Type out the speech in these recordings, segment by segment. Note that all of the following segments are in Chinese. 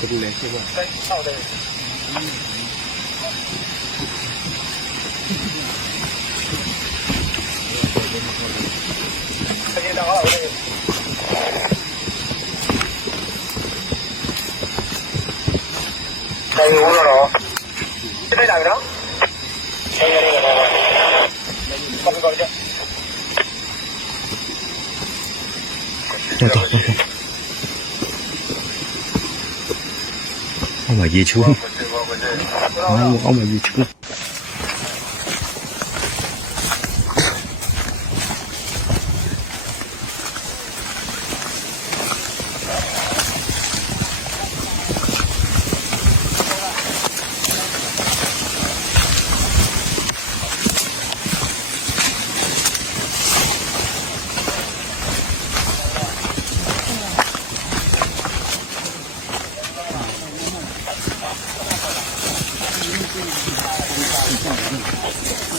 这里没事个？在，少的。嗯。看见哪个了？看见五了喽。看见哪个？看见六了。没看见。快点过去。要动要动！我玛野球，我我买野球。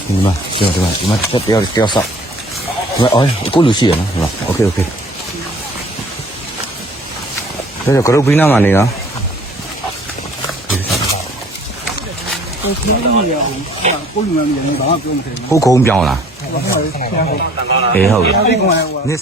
ဒီမှာကျွန်တော်ဒီမှာဒီမှာတက်တယောက်တယောက်ဆောက်ဒီမှာအော်ကိုလူရှိရနော်ဒီမှာโอเคโอเคဒါကြောင့်ကရုပ်ဘိနာမှာနေနော် ကိုပြောလို့မရဘူးကိုလူမှမရဘူးဘာမှပြောမထင်ဘူး ဟုတ်ခုံးပြောင်းလား ဘာမှမပြောဘူး အေးဟုတ် အဲ့ဒီကောင်က နေ